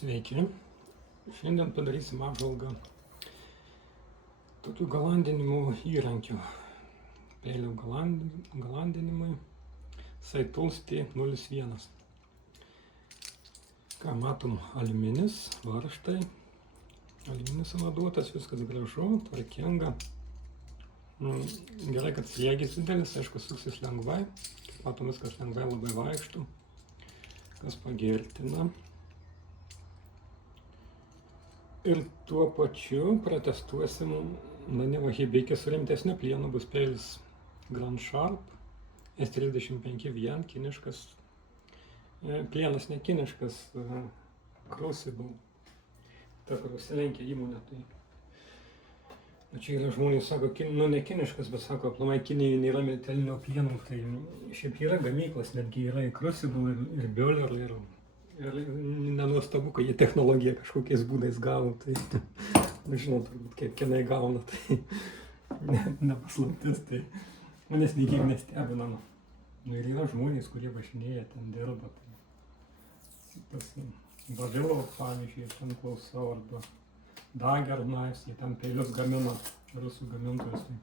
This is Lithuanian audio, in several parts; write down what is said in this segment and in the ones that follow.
Sveiki. Šiandien padarysim apžvalgą tokių galandinimo įrankių. Peilio galandinimui Saitools T01. Ką matom, aliuminis, varžtai. Aliuminis sunaduotas, viskas gražu, tvarkinga. Gerai, kad slėgis didelis, aišku, suksis lengvai. Matom, viskas lengvai labai vaikštų, kas pagirtina. Ir tuo pačiu pratestuosim, Hibiki su rimtesniu plienu, bus peilis Grand Sharp S35 kiniškas, plienas ne kiniškas, Crucible, ta, kur užsilenkia įmonė. Tai čia yra žmonės, sako, ne kiniškas, bet sako, aplamai Kinijoje nėra metalinio plieno, tai šiaip yra gamyklas, netgi yra Crucible ir Böhler ir nenuostabu, kad jie technologiją kažkokiais būdais gavo, tai nežinau, turbūt kaip kinai gauna, tai nepaslaptis, tai manęs nei kiek nestebina. Ir yra žmonės, kurie važinėja, ten dirba, tai tas Vavilov, pavyzdžiui, ten klausau, arba Dager Knives, jie ten peilius gamina, rusų gamintojas, tai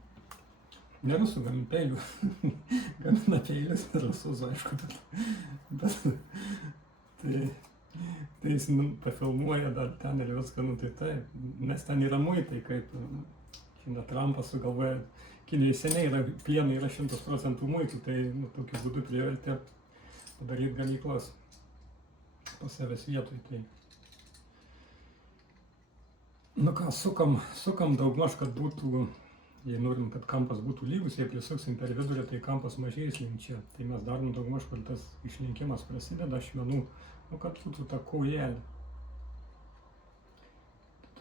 ne rusų peilių, gamina peilius, rusus, aišku, bet tai jis pafilmuoja dar ten ir viską, tai taip, nes ten yra muitai, kaip šiandien Trumpas sugalvoja, Kinijoje seniai yra, plienai yra 100% muitų, tai tokiu būdu privertė padaryti gamyklas pas savęs vietoj. Tai. Ką, sukam daugmaž, kad būtų, jei norim, kad kampas būtų lygus, jei prisuksim per vidurį, tai kampas mažės link čia. Tai mes darom daugmaž, kad tas išlinkimas prasideda ašmenų, kad būtų ta kojelė.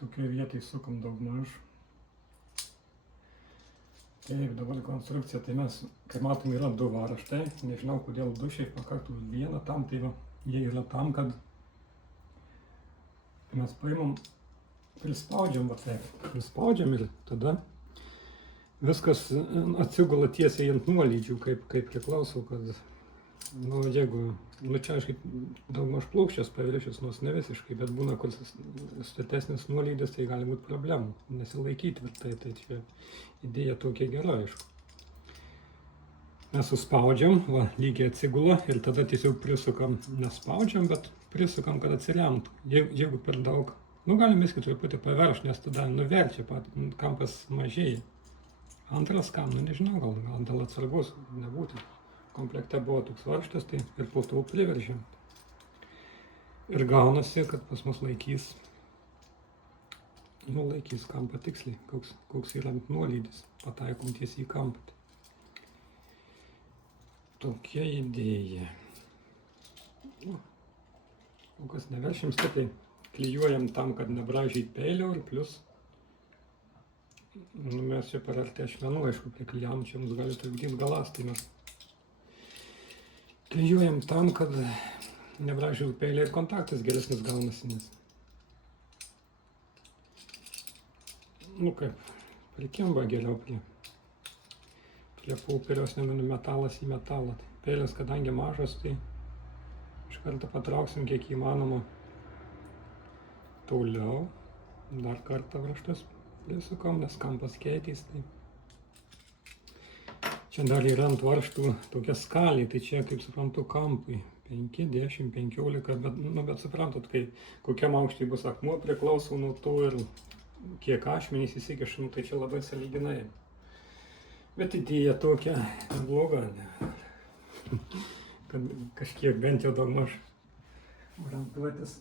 Tokioje vietoje sukam daugmaž. Taip, dabar konstrukcija, tai mes, kaip matom, yra du varžtai. Nežinau, kodėl du, šiaip pakaktų vieną tam, tai va, jie yra tam, kad mes paimam, prispaudžiam, va taip, prispaudžiam ir tada viskas atsigula tiesiai ant nuolydžių, kaip priklauso, kad, jeigu, čia aiškai daugmaž plokščias paviršius, nors ne visiškai, bet būna, kur statesnis nuolydis, tai gali būti problemų, nesilaikyti tvirtai, tai čia idėja tokia gera, aišku. Mes suspaudžiam, va, lygiai atsigula ir tada tiesiog prisukam, nespaudžiam, bet prisukam, kad atsiremtų. Jeigu per daug, galim viską truputį paviršti, nes tada nuverčia, kampas mažėja. Antras kam, nežinau, gal dėl atsargos nebūtų. Komplekte buvo toks varžtas, tai ir po to priveržėm. Ir gaunasi, kad pas mus laikys kampą tiksliai, koks yra nuolydis, pataikom tiesiai į kampą. Tokia idėja. O kas neveršim stipriai, klijuojam tam, kad nebražyt peilio ir plus mes čia per arti ašmenų, aišku, priklijam, čia mums gali trukdyti galas, tai mes klijuojam tam, kad nebražyt peilio ir kontaktas geresnis gaunasi, nes kaip prikimba geriau prie popieriaus, negu metalas į metalą. Peilis, kadangi mažas, tai iš karto patrauksim kiek įmanoma toliau, dar kartą varžtus prisukam, nes kampas keitys. Tai čia dar yra ant varžtų tokia skalė, tai čia, kaip suprantu, kampui 5, 10, 15, bet suprantat, kai kokiam aukštį bus akmuo, priklauso nuo to ir kiek ašmenys įsikiša, tai čia labai sąlyginai. Bet idėja tokia bloga, kad kažkiek bent jau daugmaž orientuotis.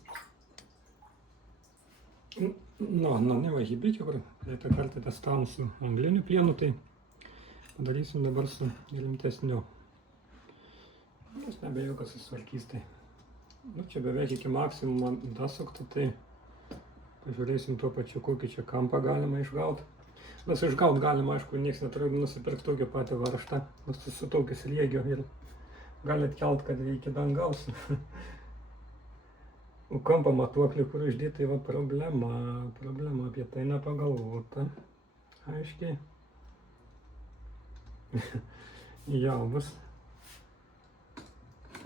Hibiki, kur praeitą kartą testavom su angliniu plienu, tai padarysim dabar su rimtesniu. Nes nebejoju, kas susitvarkys, tai čia beveik iki maksimumo dasukta, tai pažiūrėsim tuo pačiu, kokį čia kampą galima išgauti. Nes išgauti galima, aišku, nieks netrukdo nusipirkti tokį patį varžtą, nes su tokiu slėgiu ir gali atkelt, kad iki dangaus. O kampo matuoklį, kur uždėti, tai va problema, apie tai nepagalvota. Aiškiai. Jaubas.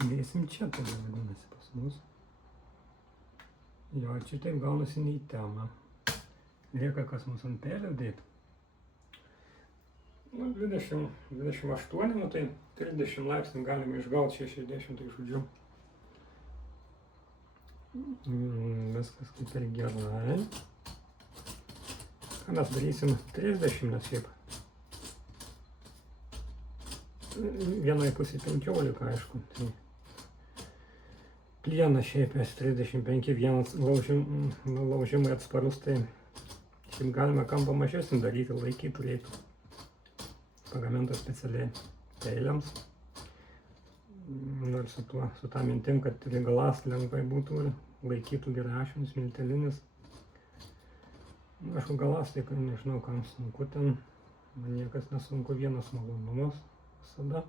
Dėsim čia, tada vadinasi pas mus. Jo, čia taip gaunasi ne į temą. Lieka kas mums ant pelio dėti. Nu, 28, nu tai 30 laipsnių galime išgauti 60, tai žodžiu. Viskas kaip ir gerai. Ką mes darysim 30, nes šiaip. Vienoj pusė 15, aišku. Tai plienas šiaip S35 vienas laužimui atsparus, tai šiaip galima kampą mažesnį daryti, laikyti turėtų. Pagamintas specialiai peiliams. Ir su tą mintim, kad regalas lengvai būtų ir laikytų gerai ašmenis, miltelinis. Aišku, galas, tai nežinau, kam sunku ten. Man niekas nesunku, vienas malonumas visada.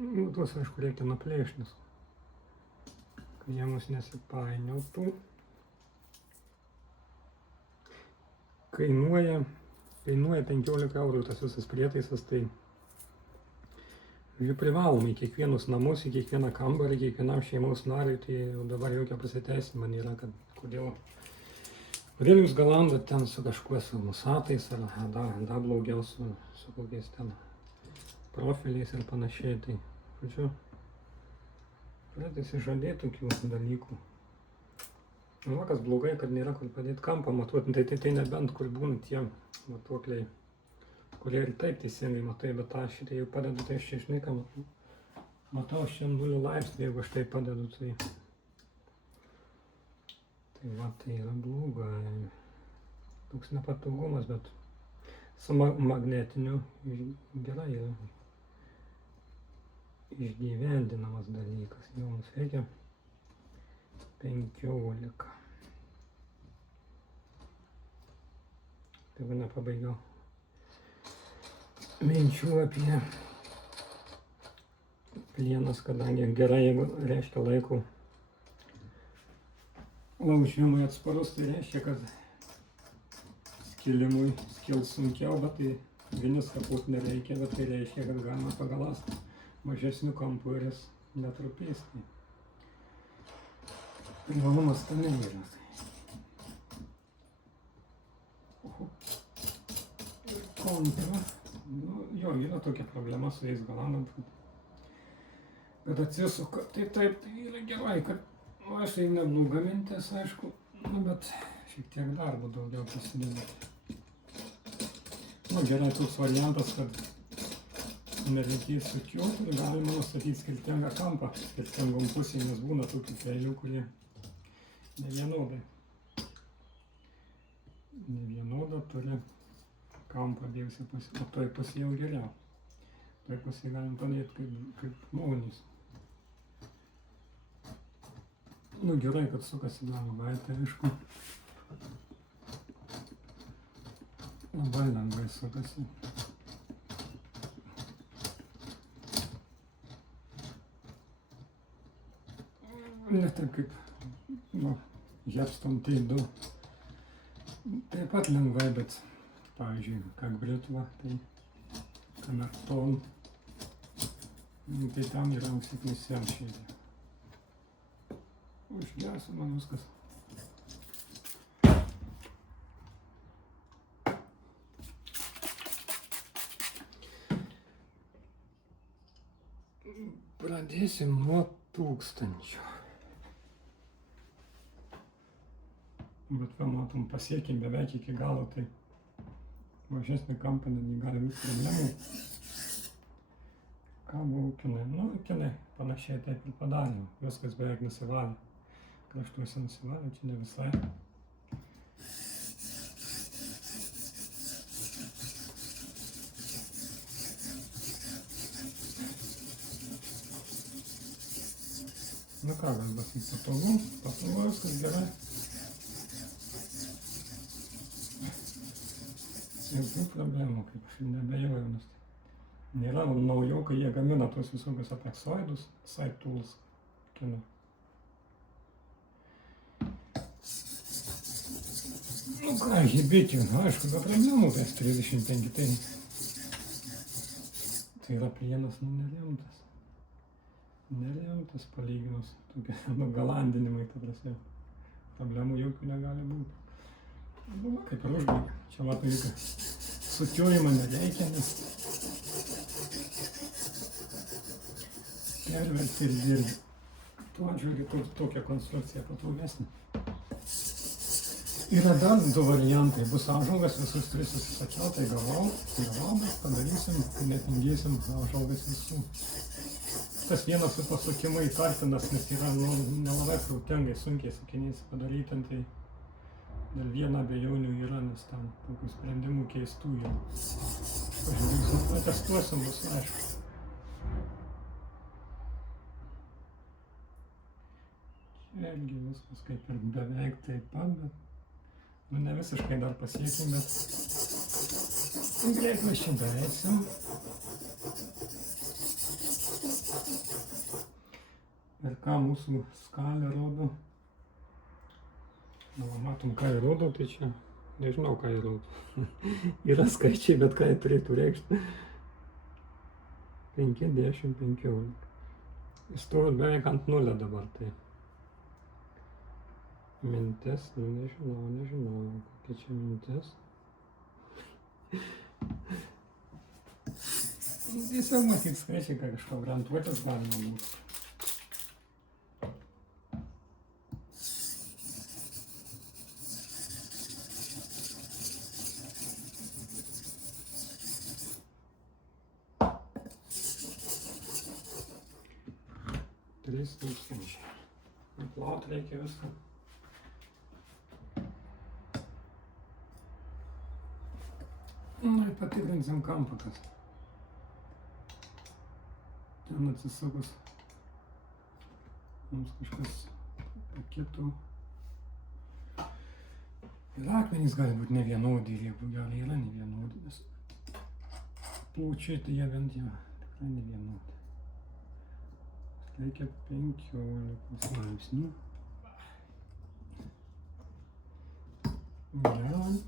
Tuos, aišku, reikia nuplėštis, kad jie mus nesipainiotų. Kainuoja 15 eurų tas visas prietaisas, tai privalomai kiekvienus namus, į kiekvieną kambarį, kiekvienam šeimos nariui, tai jau dabar jokio pasiteisinimo nėra, kad kodėl jūs galandat ten su kažkuo, su musatais, ar dar blogiau su kokiais ten profiliais ir panašiai, tai žodžiu, pradės išžadėti tokių dalykų. Nu, kas blogai, kad nėra kur padėti kampą matuoti, tai nebent kur būna tie matuokliai, kurie ir taip teisingai matai, bet aš šitai jau padedu, tai aš čia žinai, ką matau, šiandien 0 laipsnių, jeigu aš tai padedu, tai va, tai yra blogai. Toks nepatogumas, bet su magnetiniu gerai yra išgyvendinamas dalykas. Jau mums reikia 15. Tai va, nepabaigiau minčių apie plienas, kadangi gerai, jeigu reiškia laikų laužimui atsparus, tai reiškia, kad skilimui skils sunkiau, bet tai vinis kaput nereikia, bet tai reiškia, kad galima pagalast mažesnių kampų ir jis netrupės. Privalumas tame yra. Kontra. Nu, jo, yra tokia problema su jais galandant, kad atsisuka. Tai taip, tai yra gerai, kad aš tai nebloga mintis, aišku, nu, bet šiek tiek darbo daugiau prisideda. Nu, gerai toks variantas, kad nereikės sukioti ir galima nustatyti skirtingą kampą, skirtingom pusėm, nes būna tokių peilių, kurie nevienodai. Nevienodą turi kampą abiejose pusėse, o toj pusėje jau geriau. Toj pusėje galim padėti kaip malonys. Nu, gerai, kad sukasi lengvai, tai aišku. Labai lengvai sukasi. Ne taip kaip, nu, Jepston T2. Taip pat lengvai, bet, pavyzdžiui, как Britva, tai Kamerton. Tai tam yra ankstesnis semšėlė. Užgęsiu man viskas. Pradėsim nuo 1000. Bet va, matom, pasiekėm beveik iki galo, tai mažesnį kampą negali būti problemų. Ką buvo kinai? Nu, kinai panašiai taip ir padarėm. Viskas beveik nusivalė. Kraštuose nusivalė, čia ne visai. Nu ką, gal bus patogu, viskas gerai. Jokių problemų, kaip aš nebejoju, nes nėra naujokai, jie gamina tuos visokius apexoidus, side tools kinų. Nu ką, hibitį, aišku, be problemų, tai 35, tai yra plienas, nu, nerimtas. nerimtas palyginus, tokie galandinimai, ta prasme, problemų jokių negali būti. Nu, kaip ir užbaigia. Čia matau, kad sukiojimo nereikia, nes perverti ir dirbi. Tuo atžvilgiu tokia konstrukcija patogesnė. Yra dar du variantai. Bus ąžuolas, visus tris susisakiau, tai gavau, bet padarysim, netingėsim ąžuolas visų. Tas vienas su pasukimu įtartinas, nes yra nelabai krūtingai, sunkiai sakiniais padaryti, tai dar viena abejonių yra, nes ten tokių sprendimų keistų jau. Pažiūrėsim, patestuosim, bus aišku. Čia irgi viskas kaip ir beveik taip pat, bet ne visiškai dar pasiekėm, bet greit mes čia daeisim. Ir ką mūsų skalė rodo? Na, matom, ką jį rodo, tai čia nežinau, ką jį rodo. Yra skaičiai, bet ką jį turėtų reikšti. 5, 10, 15. Jis stovi beveik ant nulio dabar, tai. Mintis, nu nežinau, kokia čia mintis. Tiesiog matyt skaičiai, kad kažko garantuotis galima būtų. $3,000. Nuplaut reikia viską. Nu ir patikrinsim kampą, kas ten atsisukus mums kažkas pakito. Ir akmenys gali būti nevienodi, ir jeigu gali yra nevienodi, nes plaučiai tai jie bent jau tikrai nevienodi. Reikia 15 laipsnių. Gerai.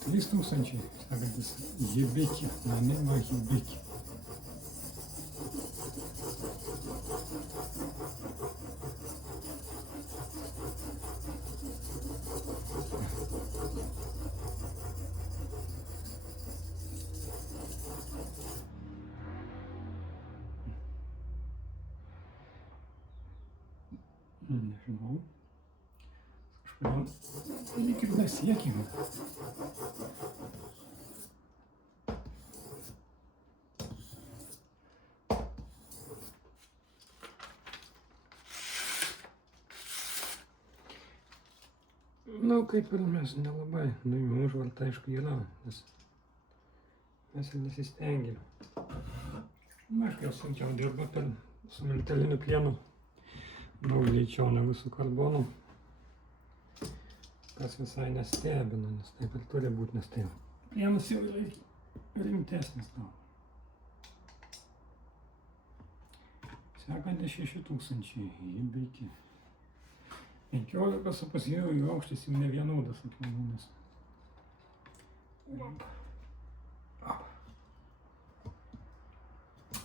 3,000, sakantis, hibiki, manima hibiki. Nežinau. Kažkodėl lyg ir nesiekime. Nu, kaip ir mes nelabai nuimam užvartą, aišku, yra, nes mes ir nesistengėm. Na, aš jau sunkiau dirbu su milteliniu plienu, daug greičiau negu su karbonu, kas visai nestebina, nes taip ir turi būti, nes tai plienas jau yra rimtesnis tau. Sekantis 6,000, hibiki. 15,5 jų aukštis jau nevienodas akmenų,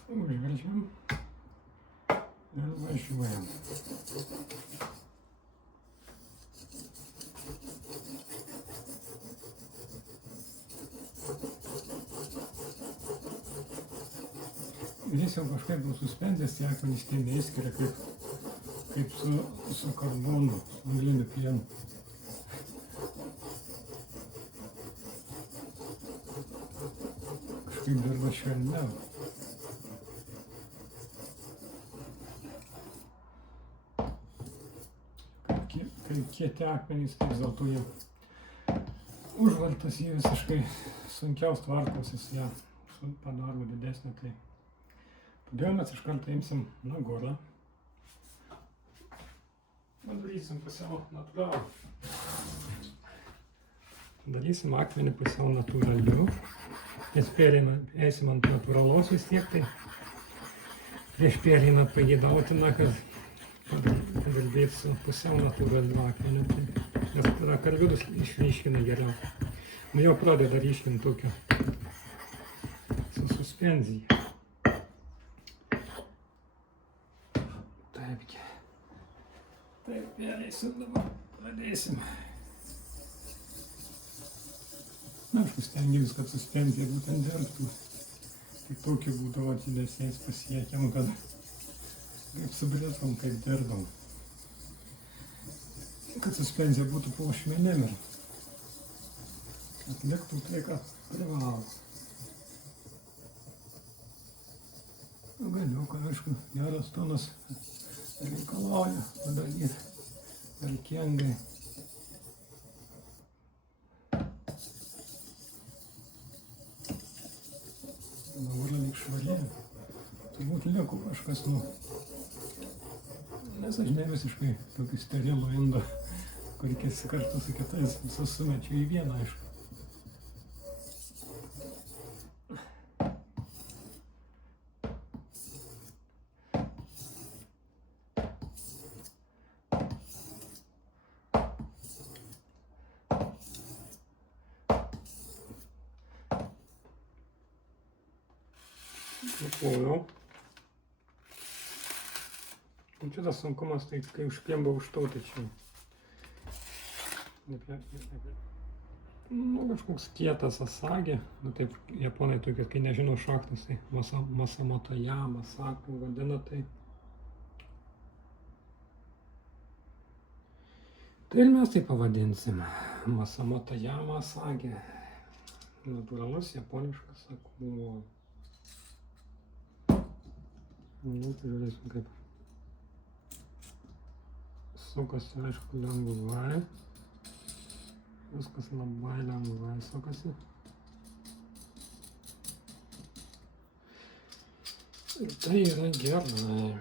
užverčiam ir važiuojam. Jis jau kažkaip bus suspendęs, tie akmenys tai neįskiria kaip su karbonu, su angliniu plienu. Kažkaip dirba švelniau. Kai kieti akmenys, tai vis dėlto jau užvartas jį visiškai sunkiaus tvarkosis, ją padaro didesnė. Tai todėl mes iš karto imsim nagorą. Darysim pusiau natūralų. Darysim akmenį pusiau natūraliu. Nes eisim ant natūralos vis tiek, tai prieš pereinant pageidautina, kad padirbėt su pusiau natūraliu akmeniu. Nes tada karvidus išryškina geriau. Nu jau pradeda ryškinti tokio su suspenzija. Taipgi. Taip, pereisim dabar, pradėsim. Na, aš stengiuosi, kad suspensija būtent dirbtų. Tik tokiu būdu didesniais pasiekiam, kad kaip subritom, kaip dirbam. Kad suspensija būtų po ašmenim ir atliktų tai, ką privalo. Galiuką, aišku, geras tonas reikalauja padaryti tvarkingai. Dabar lyg švarė, turbūt liko kažkas, nes aš ne visiškai tokį sterilų indą, kur reikėsi kartu su kitais visus sumečiu į vieną, aišku. Pojau. Čia tas sunkumas, tai kai užklimba už to, tai čia. Nu, kažkoks kietas asagė, nu taip, japonai tokie, kai nežino šaktas, tai masamotojama, sakų vadina tai. Tai ir mes tai pavadinsim, masamotojama asagė. Natūralus japoniškas akmuo. Nu, tai žiūrėsim kaip sukasi, aišku, lengvai. Viskas labai lengvai sukasi. Ir tai yra gerai.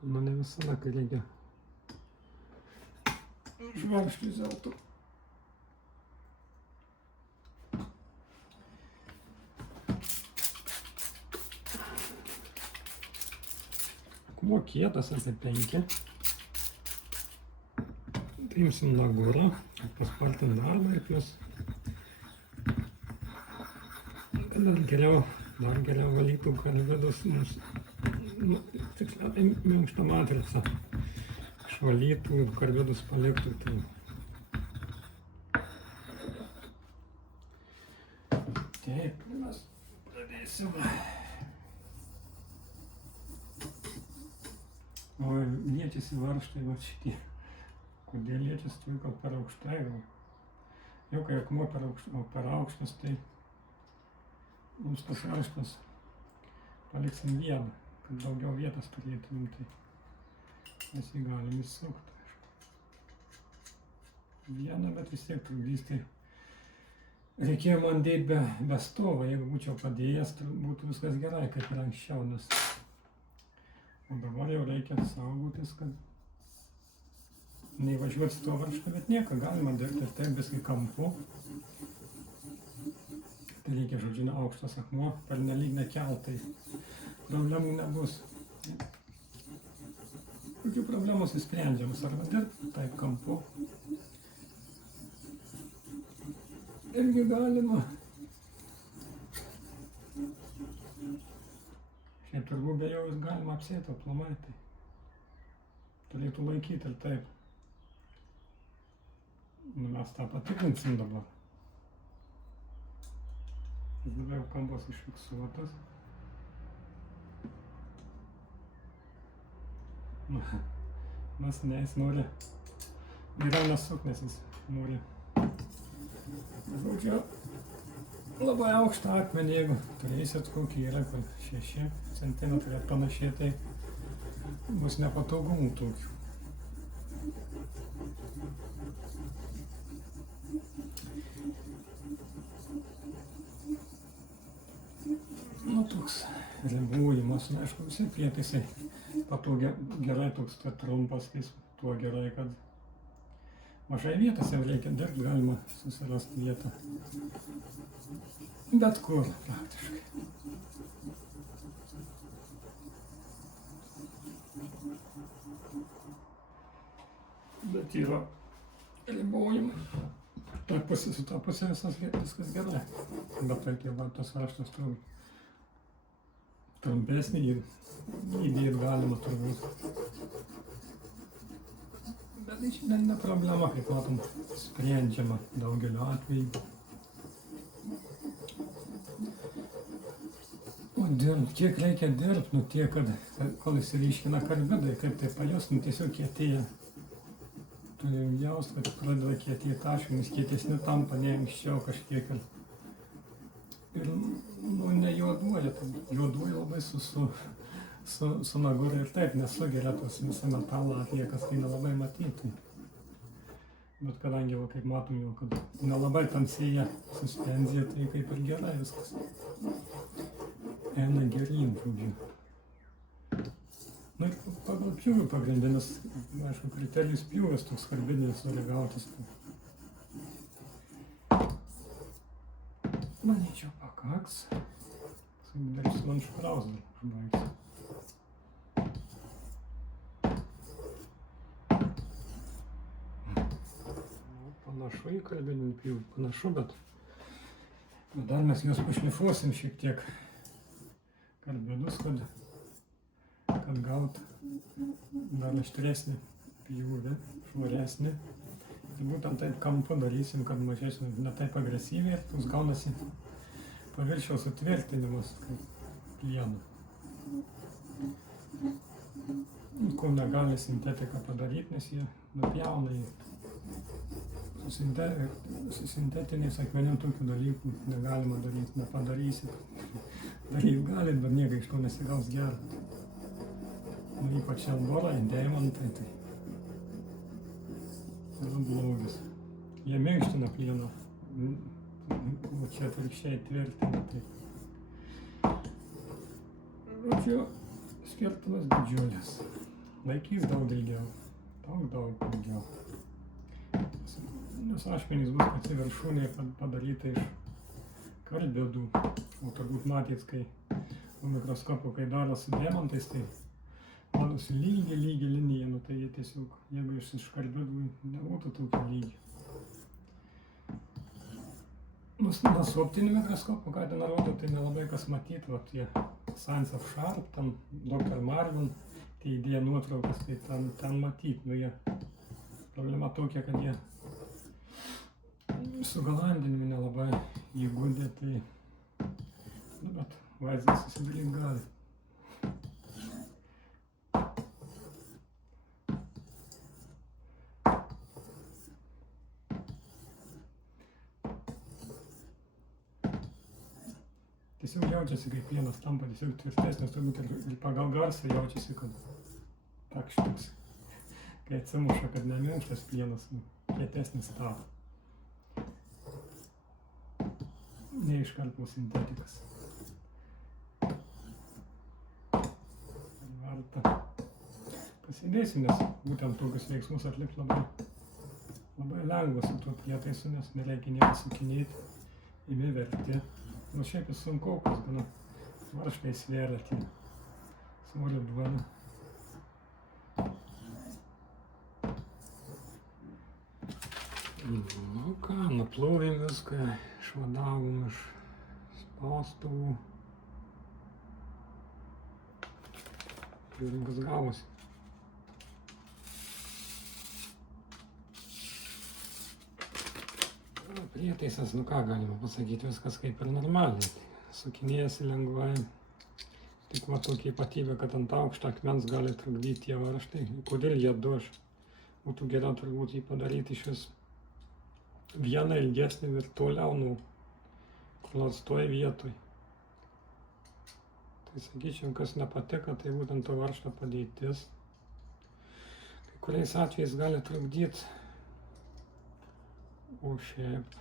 Nu, ne visada, kai reikia žvelgti vis dėlto. Akmuo kietas apie 5. Imsim nagurą, paspartint darbą ir plius dar geriau valytų karvedus, mums, tiksliau, minkštą matricą išvalytų ir karvedus paliktų. Tai. Taip, mes pradėsim. O liečiasi varžtai va šitie. Kodėl liečiasi, tai gal per aukštai, jau kai akmuo per aukštas, tai mums tas varžtas paliksim vieną, kad daugiau vietos turėtumėm, tai mes jį galim įsukti. Vieną, bet vis tiek trukdys, tai reikėjo man dėti be stovo, jeigu būčiau padėjęs, tai būtų viskas gerai, kaip ir anksčiau, nes o dabar jau reikia saugotis, kad neįvažiuoti su to varžtu, bet nieko, galima dirbti taip viskai kampu. Tai reikia, žodžiu, aukštas akmuo, pernelyg nekelt, tai problemų nebus. Kokių problemos įsprendžiamas, arba dirbti taip kampu. Irgi galima. Šiaip turbūt be jau vis galima apsėti aplamai, tai turėtų laikyti ir taip. Nu, mes tą patikrinsim dabar. Dabar jau kampas išfiksuotas. Mas ne, jis nori geriau nesuk, nes jis nori. Žodžiu, labai aukštą akmenį, jeigu turėsit kokį yra, 6 centimetrai ar panašiai, tai bus nepatogumų tokių. Nu, toks ribojimas, nu, aišku, visi prietaisai patogiai gerai toks trumpas, tuo gerai, kad mažai vietos jau reikia dirbti, galima susirasti vietą. Bet kur praktiškai. Bet yra ribojimai. Su ta pusė viskas gerai. Bet tai va, tas raštas trumpesnį ir įdėti galima turbūt. Bet tai čia ne problema, kaip matom, sprendžiama daugeliu atveju. O kiek reikia dirbti, tiek, kad kol įsiryškina karbidai, kaip tai pajust, tiesiog kietėja. Turim jaust, kad pradeda kietėti taškinis, kietesni tampa, ne anksčiau kažkiek. Ir nejuoduoja, juoduoja labai su nagura ir taip nesugeria tos visą metalą atliekas, tai nelabai matyti. Bet kadangi, kaip matom jau, kad nelabai tamsėja suspenzija, tai kaip ir gerai viskas. Eina geryn, žodžiu. Na ir pagal pjūvį pagrindinis, aišku, kriterijus pjūvis toks karbidinis turi gautis. Manyčiau, pakaks. Dar sumanšpraus dar užbaigsiu. Panašu į kalbinį pjūvį, panašu, bet dar mes juos pašlifuosim šiek tiek karbidus, kad gaut dar aštresnį pjūvį, švaresnį. Ir būtent taip kampu darysim, kad mažesnį, ne taip agresyviai, ir toks gaunasi paviršiaus sutvirtinimas kaip plieno. Ko negali sintetika padaryti, nes jie nupjauna jį. Su sintetiniais akmenim tokių dalykų negalima daryti, nepadarysit. Daryti galit, bet nieko iš to nesigaus gero. Ypač elborai, deimantai, tai yra blogis. Jie minkština plieną, o čia atvirkščiai tvirtina. Žodžiu, skirtumas didžiulis. Laikys daug ilgiau, daug ilgiau. Nes ašmenys bus pati viršūnė padaryta iš karbidų. O turbūt matėt, kai mikroskopu, kai daro su deimantais, tai matosi lygi linija, tai jie tiesiog, jeigu iš karbidų nebūtų tokio lygio. Su optiniu mikroskopu, ką ten rodo, tai nelabai kas matyti, va tie Science of Sharp, tam Dr. Marvin, tai įdėję nuotraukas, tai ten matyti, nu jie, problema tokia, kad jie su galandinimu nelabai įgudė, tai, nu, bet vaizdas susidaryti gali. Tiesiog jaučiasi, kaip plienas tampa tiesiog tvirtesnis, turbūt ir pagal garsą jaučiasi, kad takštoks, kai atsimuša, kad neminkštas plienas, kietesnis tapo. Ne iš karto sintetikas. Verta pasidėsiu, nes būtent tokius veiksmus atlikti labai lengva su tuo prietaisu, nes nereikia nieko sukinėti, imi verti. Nu šiaip jis sunkaukas, gana varškai svėria, tai svorio duoda. Nu ką, nuplovėm viską, išvadavom iš spaustuvų. Žiūrim, kas gavosi. Prietaisas, nu ką galima pasakyti, viskas kaip ir normaliai. Sukinėjasi lengvai. Tik va tokia ypatybė, kad ant aukšto akmens gali trukdyti tie varžtai. Kodėl jie duš? Būtų geriau turbūt jį padaryti iš vis vieną ilgesnį ir toliau, nu, kur nors toj vietoj. Tai sakyčiau, kas nepatiko, tai būtent to varžto padėtis. Kai kuriais atvejais gali trukdyti. O šiaip,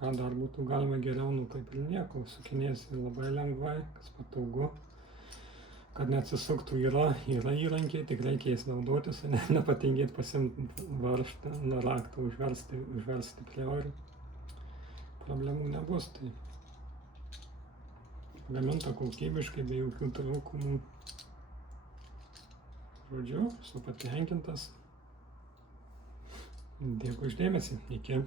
ką dar būtų galima geriau, nu kaip ir nieko, sukinėsi labai lengvai, kas patogu, kad neatsisuktų, yra įrankiai, tik reikia jais naudotis, nepatingėti pasimti varžtą, raktą, užversti prie oro, problemų nebus, tai gaminta kokybiškai, be jokių trūkumų. Žodžiu, esu patenkintas. Dėkui už dėmesį, iki.